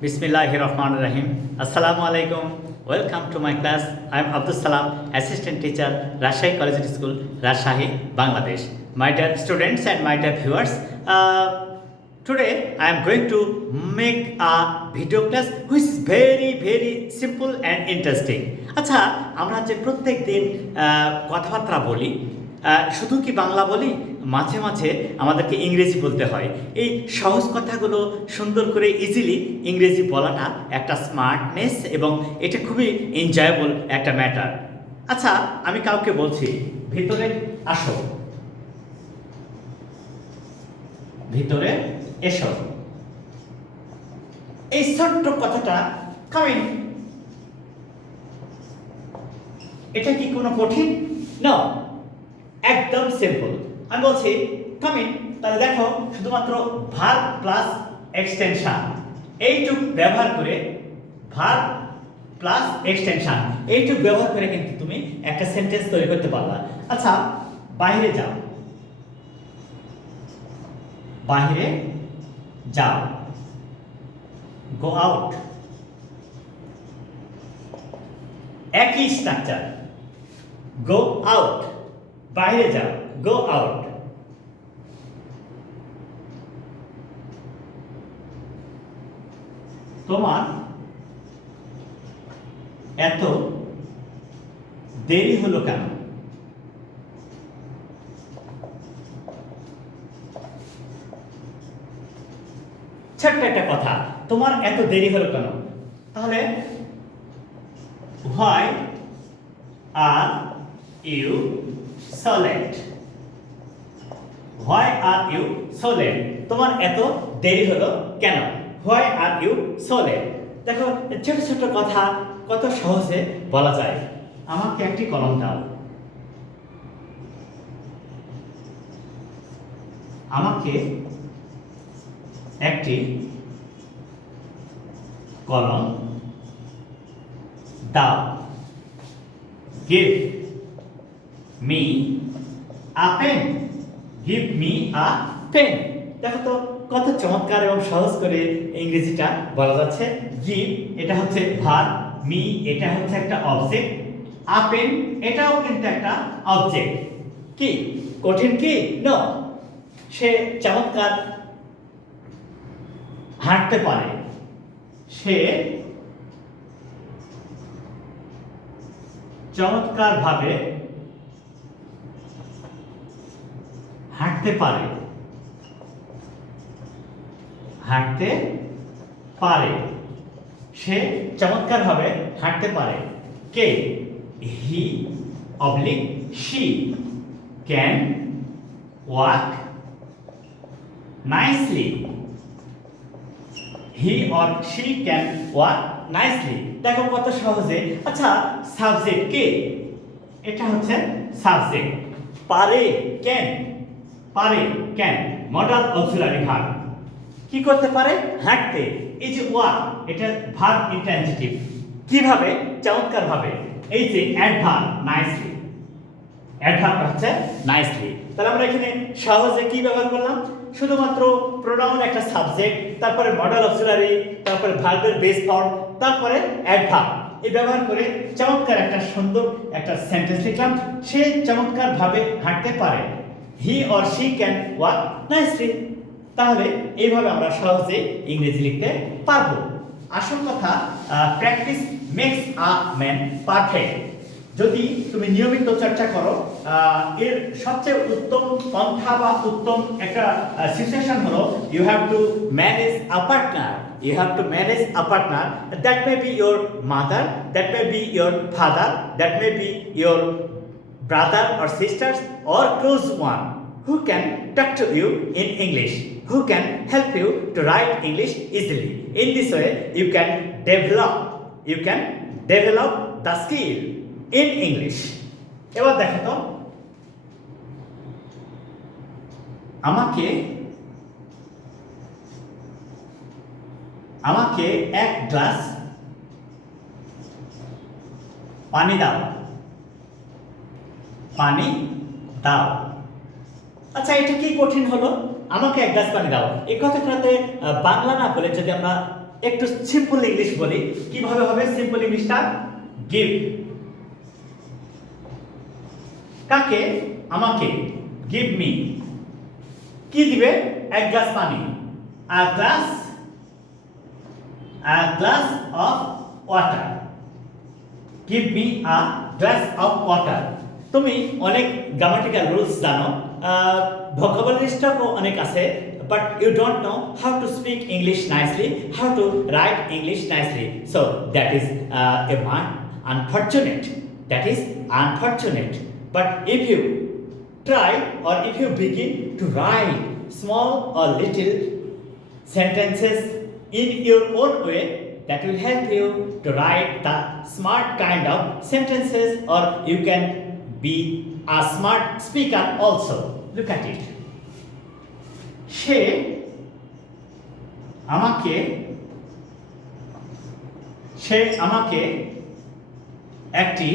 Bismillahirrahmanirrahim. Assalamu alaikum. Welcome to my class. I am Abdus Salam, assistant teacher, Rajshahi Collegiate School, Rajshahi, Bangladesh. My dear students and my dear viewers, today I am going to make a video class which is very simple and interesting. আচ্ছা, আমরা যে প্রত্যেক দিন কথাবার্তা বলি, শুধু কি বাংলা বলি, মাঝে মাঝে আমাদেরকে ইংরেজি বলতে হয়। এই সহজ কথাগুলো সুন্দর করে ইজিলি ইংরেজি বলাটা একটা স্মার্টনেস এবং এটা খুবই এনজয়েবল একটা ম্যাটার। আচ্ছা, আমি কাউকে বলছি ভিতরে আসো, ভিতরে এসো, এই ছোট্ট কথাটা কামিং, এটা কি কোনো কঠিন? না, একদম সিম্পল। আমি বলছি কামিং, তাহলে দেখো শুধুমাত্র ভার্ব প্লাস এক্সটেনশন এইটুক ব্যবহার করে, ভার্ব প্লাস এক্সটেনশন এইটুক ব্যবহার করে কিন্তু তুমি একটা সেন্টেন্স তৈরি করতে পারলা। আচ্ছা, বাইরে যাও, বাইরে যাও, গো আউট, একই স্ট্রাকচার, গো আউট, বাইরে যাও, গো আউট। তোমার এত দেরি হলো কেন? ছোট্ট একটা কথা, তোমার এত দেরি হলো কেন? তাহলে why are you so late? Why are you so late? তোমার এত দেরি হলো কেন? Why are you so late? দেখো, ছোট ছোট কথা কত সহজে বলা যায়। আমাকে একটি কলম দাও, আমাকে একটি কলম দাও, give me a pen, give me a pen। দেখো তো কত চমৎকার এবং সহজ করে ইংরেজিটা বলা যাচ্ছে। গিভ এটা হচ্ছে ভার্ব, মি এটা হচ্ছে একটা অবজেক্ট, আ পেন এটাও কিন্তু একটা অবজেক্ট। কি কঠিন কি? নো, সে চমৎকার হাঁটতে পারে, সে চমৎকার ভাবে হাঁটতে পারে, হাঁটতে পারে, সে চমৎকার ভাবে হাঁটতে পারে। কে? He oblique she can walk nicely, he or she can walk nicely. দেখো কত সহজে। আচ্ছা, সাবজেক্ট কে? এটা হচ্ছে সাবজেক্ট। পারে, ক্যান, পারে, ক্যান মডাল অক্সিলারি ভার্ব। কি করতে পারে? হাঁটতে। এই যে ওয়াক এটা ভার্ব ইন্ট্রানজিটিভ। কিভাবে? চমৎকার ভাবে। এই যে অ্যাডভার্ব নাইসলি, অ্যাডভার্ব হচ্ছে নাইসলি। তাহলে আমরা এখানে সহজে কি ব্যবহার করলাম? শুধুমাত্র প্রোনাউন একটা সাবজেক্ট, তারপরে মডাল অক্সিলারি, তারপরে ভার্বের বেস ফর্ম, তারপরে অ্যাডভার্ব এই ব্যবহার করে চমৎকার একটা সুন্দর একটা সেন্টেন্স লিখলাম। সে চমৎকার ভাবে হাঁটতে পারে, he or she can walk nicely. তাহলে এইভাবে আমরা সহজে ইংরেজি লিখতে পারবো। আসল কথা, practice makes a man perfect. যদি তুমি নিয়মিত চর্চা করো, এর সবচেয়ে উত্তম পন্থা বা উত্তম একটা সিচুয়েশন হলো you have to manage a partner. You have to manage a partner. That may be your mother, that may be your father, that may be your brother or sisters or close one who can talk to you in English, who can help you to write English easily. In this way, you can develop the skill in English. এবার দেখো তো, আমাকে এক glass পানি দাও, পানি দাও। আচ্ছা, এটা কি কঠিন হলো? আমাকে এক গ্লাস পানি দাও। এই কথাটাতে বাংলা না বলে যদি আমরা একটু সিম্পল ইংলিশ বলি, কিভাবে হবে সিম্পল ইংলিশটা? গিভ। কাকে? আমাকে। Give me. কি দিবে? এক গ্লাস পানি। a glass of water. Give me a glass of water. তুমি অনেক গ্রামাটিক্যাল রুলস জানো, ভোকাবুলারি স্টকও অনেক আছে, but you don't know how to speak English nicely, how to write English nicely. So that is unfortunate. That is unfortunate. But if you try or if you begin to write small or little sentences in your own way, that will help you to write the smart kind of sentences, or you can be a smart speaker also. Look at it. সে আমাকে একটি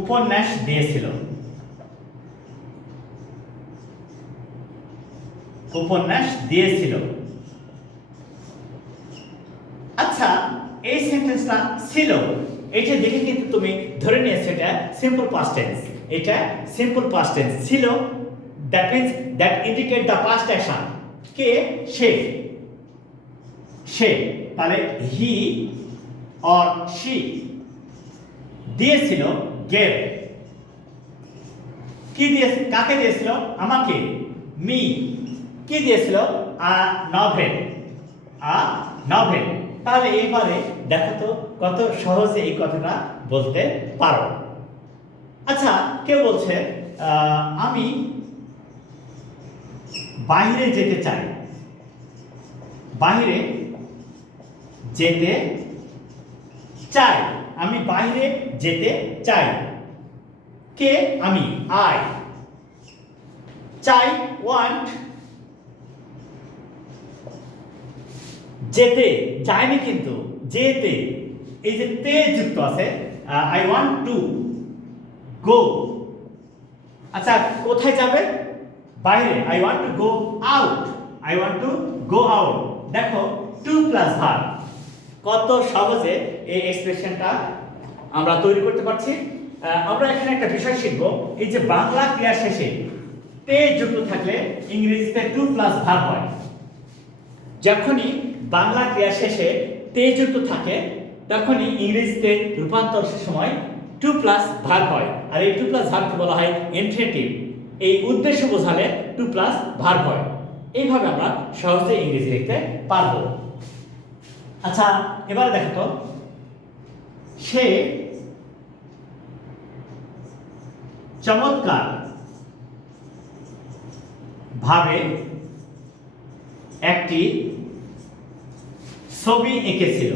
উপন্যাস দিয়েছিল। আচ্ছা, এই সেন্টেন্সটা ছিল, এটা দেখে কিন্তু তুমি ধরে নিয়েছো এটা সিম্পল পাস্ট টেন্স। এটা সিম্পল পাস্ট টেন্স ছিল, that means that indicate the past action. কে? সে। তাহলে হি অর শি। দিয়েছিল, গেভ। কি দিয়েছিল? কাকে দিয়েছিল? আমাকে। মি। কি দিয়েছিল? A novel. তাহলে এবারে দেখো তো কত সহজে এই কথাটা বলতে পারো। আচ্ছা, কেউ বলছে আমি বাইরে যেতে চাই। আমি বাইরে যেতে চাই। কে? আমি। আই। চাই, ওয়ান্ট। যেতে, যায়নি কিন্তু, যেতে, এই যে তে যুক্ত আছে। I want to go. আচ্ছা, কোথায় যাবে? বাইরে। I want to go out. দেখো, টু প্লাস ভার্ব। কত সহজে এই এক্সপ্রেশনটা আমরা তৈরি করতে পারছি। আমরা এখানে একটা বিষয় শিখব, এই যে বাংলা ক্রিয়া শেষে তে যুক্ত থাকলে ইংরেজিতে টু প্লাস ভার্ব হয়। যখনই বাংলা ক্রিয়া শেষে তে যুক্ত থাকে তখনই ইংরেজিতে রূপান্তরের সময় টু প্লাস ভার্ব হয়। আর এই টু প্লাস ভার্বকে বলা হয় ইনফিনিটিভ। এই উদ্দেশ্য বোঝালে টু প্লাস ভার্ব হয়। এইভাবে আমরা সহজে ইংরেজি লিখতে পারবো। আচ্ছা, এবারে দেখো তো, সে চমৎকার ভাবে একটি ছবি এঁকেছিল।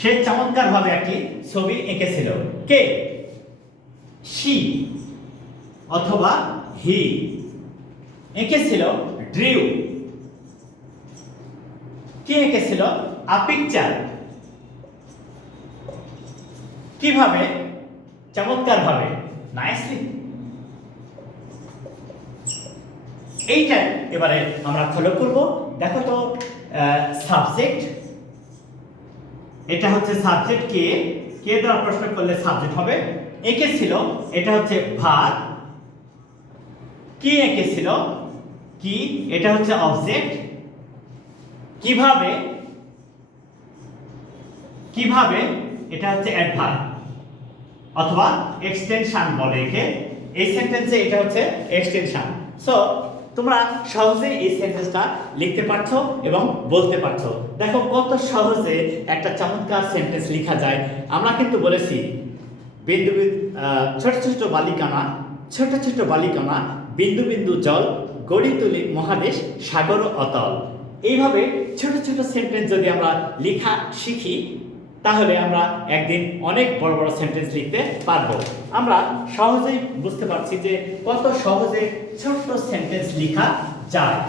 সে চমৎকার ভাবে একটি ছবি এঁকেছিল। কে? শি অথবা হি। এঁকেছিল, ড্রিউ। কি এঁকেছিল? আ পিকচার। কিভাবে? চমৎকার ভাবে, নাইসলি। এইটা এবারে আমরা ফলো করব। দেখো তো, সাবজেক্ট, এটা হচ্ছে সাবজেক্ট। কে দ্বারা প্রশ্ন করলে সাবজেক্ট হবে। এঁকেছিল, এটা হচ্ছে ভার্ব। কি এঁকেছিল? কি, এটা হচ্ছে অবজেক্ট। কিভাবে, এটা হচ্ছে অ্যাডভার্ব অথবা এক্সটেনশন বলে একে। এই সেন্টেন্সে এটা হচ্ছে এক্সটেনশন। সো তোমরা সহজে এই সেন্টেন্সটা লিখতে পারছো এবং বলতে পারছো। দেখো কত সহজে একটা চমৎকার সেন্টেন্স লেখা যায়। আমরা কিন্তু বলেছি ছোট ছোট বালিকানা বিন্দু বিন্দু জল গড়ি তুলি মহাদেশ সাগর অতল। এইভাবে ছোট ছোট সেন্টেন্স যদি আমরা লেখা শিখি তাহলে আমরা একদিন অনেক বড় বড় সেন্টেন্স লিখতে পারবো। আমরা সহজেই বুঝতে পারছি যে কত সহজে ছোট্ট সেন্টেন্স লেখা যায়।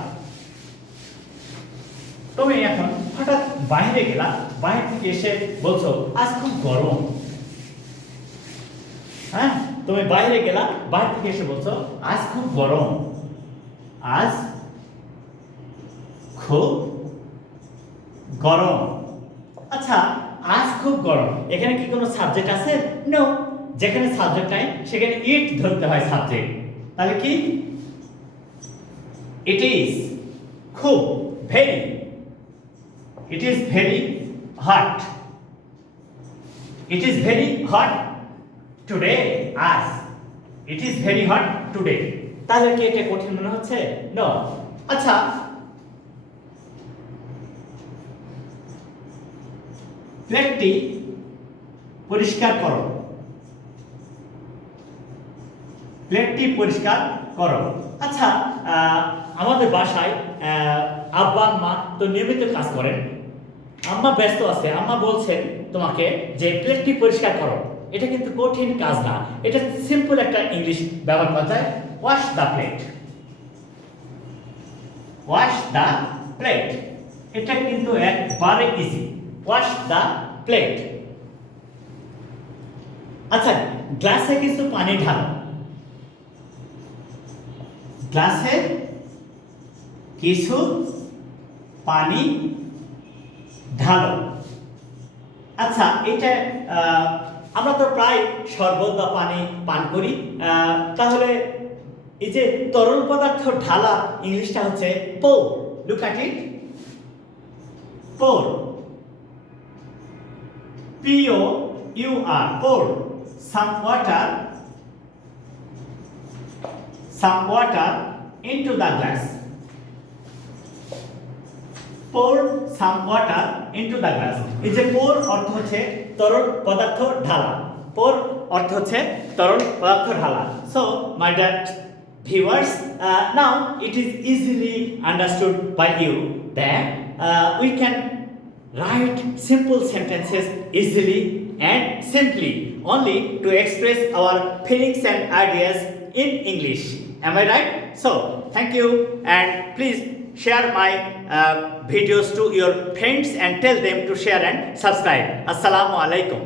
তুমি এখন হঠাৎ বাইরে গেলা, বাইরে থেকে এসে বলছো আজ খুব গরম। হ্যাঁ, তুমি বাইরে গেলা, বাইরে থেকে এসে বলছো আজ খুব গরম, আজ খুব গরম। আচ্ছা, আজ খুব গরম, এখানে কি কোনো সাবজেক্ট আছে? নো। যেখানে সাবজেক্ট নাই সেখানে ইট ধরতে হয় সাবজেক্ট। তাহলে কি? ইট ইজ খুব, very, it is very hot, it is very hot today, আজ it is very hot today. তাহলে কি এটা কঠিন মনে হচ্ছে? নো। আচ্ছা, প্লেটটি পরিষ্কার করো, প্লেটটি পরিষ্কার করো। আচ্ছা, আমাদের বাসায় আব্বা আম্মা তো নিয়মিত কাজ করেন, আম্মা ব্যস্ত আছে, আম্মা বলছেন তোমাকে যে প্লেটটি পরিষ্কার করো। এটা কিন্তু কঠিন কাজ না, এটা সিম্পল একটা ইংলিশ ব্যবহার করা যায়, wash the plate, wash the plate. এটা কিন্তু একবারে ইজি, ওয়াশ দ্য প্লেট। আচ্ছা, গ্লাসে কিছু পানি ঢালো, গ্লাসে কিছু পানি ঢালো। আচ্ছা, এটা আমরা তো প্রায় শরবত বা পানি পান করি, তাহলে এই যে তরল পদার্থ ঢালা ইংলিশটা হচ্ছে pour. Look at it, pour, P-O-U-R, pour some water into the glass, pour some water into the glass. এই যে pour অর্থ হচ্ছে তরল পদার্থ ঢালা, pour অর্থ হচ্ছে তরল পদার্থ ঢালা। So my dear viewers, now it is easily understood by you that we can write simple sentences easily and simply only to express our feelings and ideas in English. Am I right? So thank you, and please share my videos to your friends and tell them to share and subscribe. Assalamu alaikum.